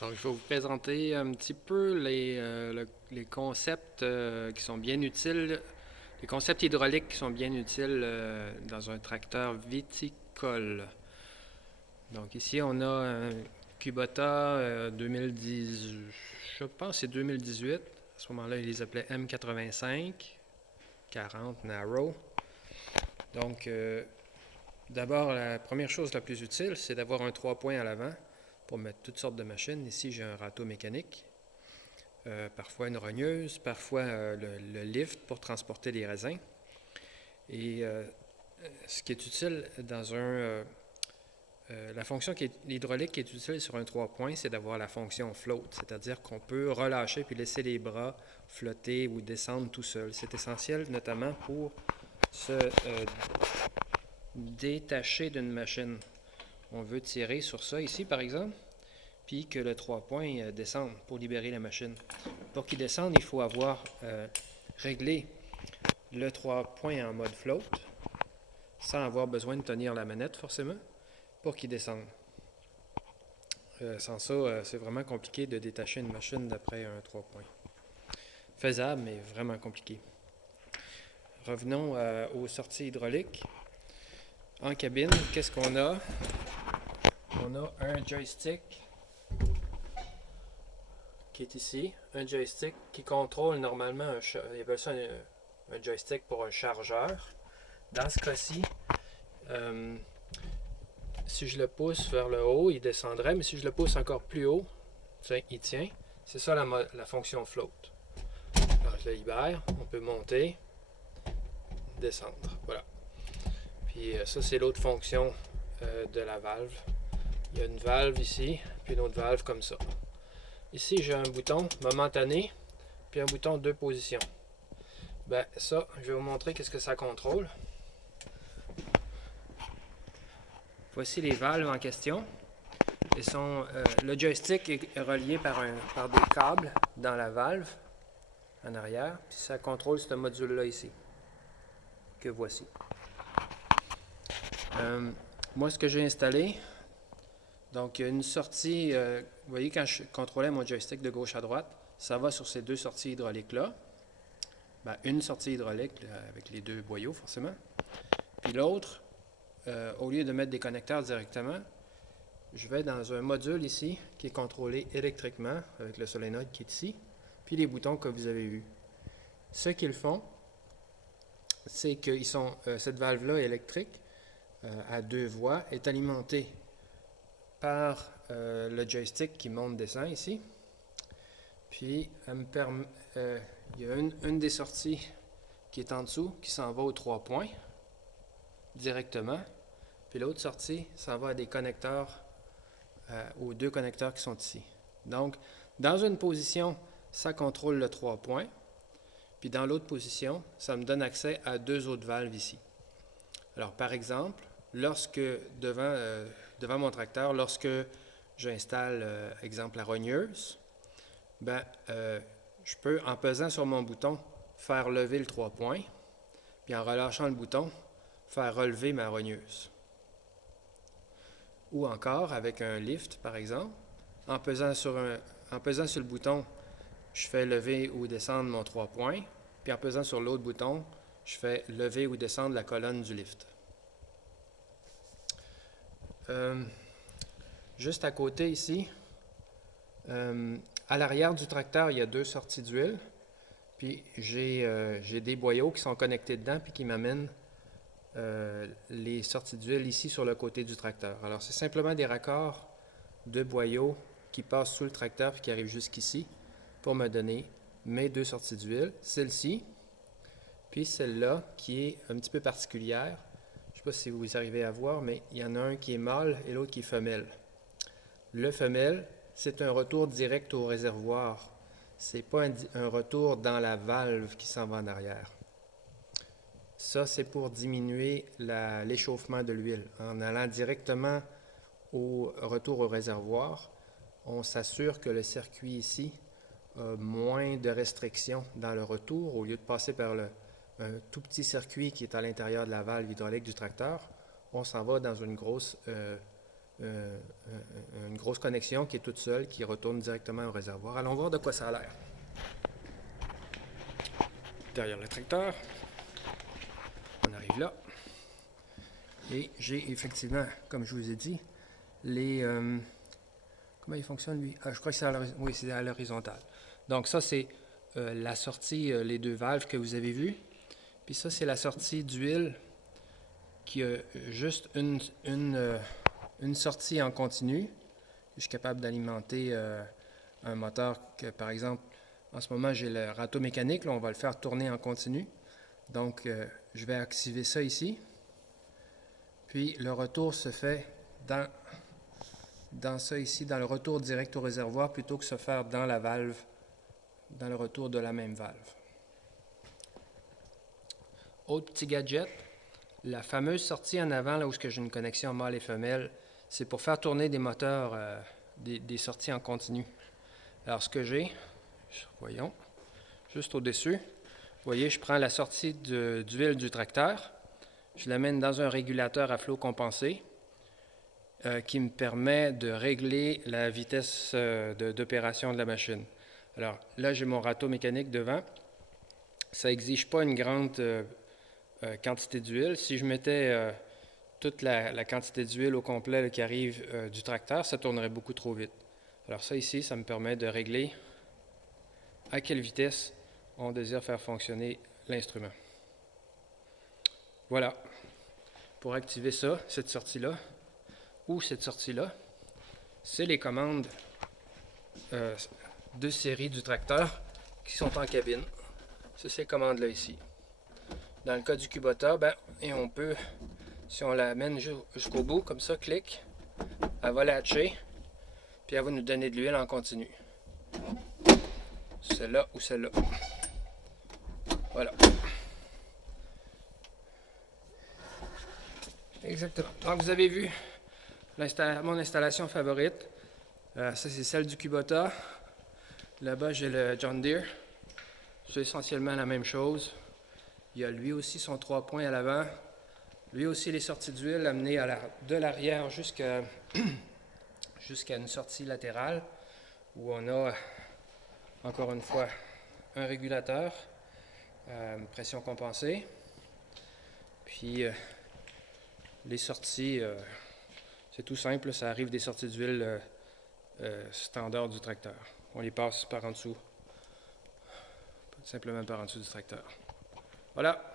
Donc, je vais vous présenter un petit peu les concepts qui sont bien utiles, les concepts hydrauliques qui sont bien utiles dans un tracteur viticole. Donc, ici, on a un Kubota 2010, je pense que c'est 2018. À ce moment-là, ils les appelaient M85, 40 Narrow. Donc, d'abord, la première chose la plus utile, c'est d'avoir un 3 points à l'avant pour mettre toutes sortes de machines. Ici, j'ai un râteau mécanique, parfois une rogneuse, parfois le lift pour transporter les raisins. Et ce qui est utile dans la fonction hydraulique qui est utile sur un 3 points, c'est d'avoir la fonction float, c'est-à-dire qu'on peut relâcher puis laisser les bras flotter ou descendre tout seul. C'est essentiel notamment pour se détacher d'une machine. On veut tirer sur ça ici, par exemple, puis que le 3 points descende pour libérer la machine. Pour qu'il descende, il faut avoir réglé le 3 points en mode float, sans avoir besoin de tenir la manette forcément, pour qu'il descende. Sans ça, c'est vraiment compliqué de détacher une machine d'après un 3 points. Faisable, mais vraiment compliqué. Revenons aux sorties hydrauliques. En cabine, qu'est-ce qu'on a? On a un joystick qui est ici, un joystick qui contrôle normalement ils appellent ça un joystick pour un chargeur. Dans ce cas-ci, si je le pousse vers le haut, il descendrait, mais si je le pousse encore plus haut, il tient. C'est ça la fonction float. Alors je le libère, on peut monter, descendre. Voilà. Puis ça, c'est l'autre fonction de la valve. Il y a une valve ici, puis une autre valve comme ça. Ici, j'ai un bouton momentané, puis un bouton 2 positions. Ben ça, je vais vous montrer qu'est-ce que ça contrôle. Voici les valves en question. Le joystick est relié par des câbles dans la valve en arrière, puis ça contrôle ce module-là ici, que voici. Moi, ce que j'ai installé, donc il y a une sortie, vous voyez quand je contrôlais mon joystick de gauche à droite, ça va sur ces deux sorties hydrauliques-là. Ben, une sortie hydraulique là, avec les deux boyaux forcément. Puis l'autre, au lieu de mettre des connecteurs directement, je vais dans un module ici qui est contrôlé électriquement avec le solénoïde qui est ici, puis les boutons que vous avez vus. Ce qu'ils font, c'est que cette valve-là électrique à deux voies est alimentée par le joystick qui monte-descend ici. Puis il y a une des sorties qui est en dessous qui s'en va aux 3 points directement. Puis l'autre sortie s'en va à des connecteurs, aux deux connecteurs qui sont ici. Donc, dans une position, ça contrôle le 3 points. Puis dans l'autre position, ça me donne accès à deux autres valves ici. Alors, par exemple, lorsque devant mon tracteur, lorsque j'installe, exemple, la rogneuse, je peux, en pesant sur mon bouton, faire lever le 3 points, puis en relâchant le bouton, faire relever ma rogneuse. Ou encore, avec un lift, par exemple, en pesant sur le bouton, je fais lever ou descendre mon 3 points, puis en pesant sur l'autre bouton, je fais lever ou descendre la colonne du lift. Juste à côté ici, à l'arrière du tracteur, il y a deux sorties d'huile, puis j'ai des boyaux qui sont connectés dedans, puis qui m'amènent les sorties d'huile ici sur le côté du tracteur. Alors, c'est simplement des raccords de boyaux qui passent sous le tracteur puis qui arrivent jusqu'ici pour me donner mes deux sorties d'huile, celle-ci, puis celle-là qui est un petit peu particulière. Je ne sais pas si vous arrivez à voir, mais il y en a un qui est mâle et l'autre qui est femelle. Le femelle, c'est un retour direct au réservoir. Ce n'est pas un retour dans la valve qui s'en va en arrière. Ça, c'est pour diminuer l'échauffement de l'huile. En allant directement au retour au réservoir, on s'assure que le circuit ici a moins de restrictions dans le retour. Au lieu de passer par un tout petit circuit qui est à l'intérieur de la valve hydraulique du tracteur, on s'en va dans une grosse grosse connexion qui est toute seule, qui retourne directement au réservoir. Allons voir de quoi ça a l'air. Derrière le tracteur, on arrive là. Et j'ai effectivement, comme je vous ai dit, les... comment il fonctionne lui? Je crois que c'est à l'horizontale. Donc ça, c'est la sortie, les deux valves que vous avez vues. Puis ça, c'est la sortie d'huile qui a juste une sortie en continu. Je suis capable d'alimenter un moteur que, par exemple, en ce moment, j'ai le râteau mécanique. Là, on va le faire tourner en continu. Donc, je vais activer ça ici. Puis, le retour se fait dans ça ici, dans le retour direct au réservoir, plutôt que se faire dans la valve, dans le retour de la même valve. Autre petit gadget, la fameuse sortie en avant, là où j'ai une connexion mâle et femelle, c'est pour faire tourner des moteurs, des sorties en continu. Alors, ce que j'ai, voyons, juste au-dessus, vous voyez, je prends la sortie d'huile du tracteur, je l'amène dans un régulateur à flot compensé qui me permet de régler la vitesse d'opération de la machine. Alors, là, j'ai mon râteau mécanique devant. Ça n'exige pas une grande quantité d'huile. Si je mettais toute la quantité d'huile au complet là, qui arrive du tracteur, ça tournerait beaucoup trop vite. Alors ça ici, ça me permet de régler à quelle vitesse on désire faire fonctionner l'instrument. Voilà. Pour activer ça, cette sortie-là, ou cette sortie-là, c'est les commandes de série du tracteur qui sont en cabine. C'est ces commandes-là ici. Dans le cas du Kubota, et on peut, si on l'amène jusqu'au bout, comme ça, clic, elle va latcher, puis elle va nous donner de l'huile en continu. Celle-là ou celle-là. Voilà. Exactement. Donc, vous avez vu mon installation favorite. Ça, c'est celle du Kubota. Là-bas, j'ai le John Deere. C'est essentiellement la même chose. Il y a lui aussi son 3 points à l'avant. Lui aussi les sorties d'huile amenées de l'arrière jusqu'à une sortie latérale où on a, encore une fois, un régulateur, pression compensée. Puis, les sorties, c'est tout simple, ça arrive des sorties d'huile standard du tracteur. On les passe par en dessous, simplement par en dessous du tracteur. Voilà.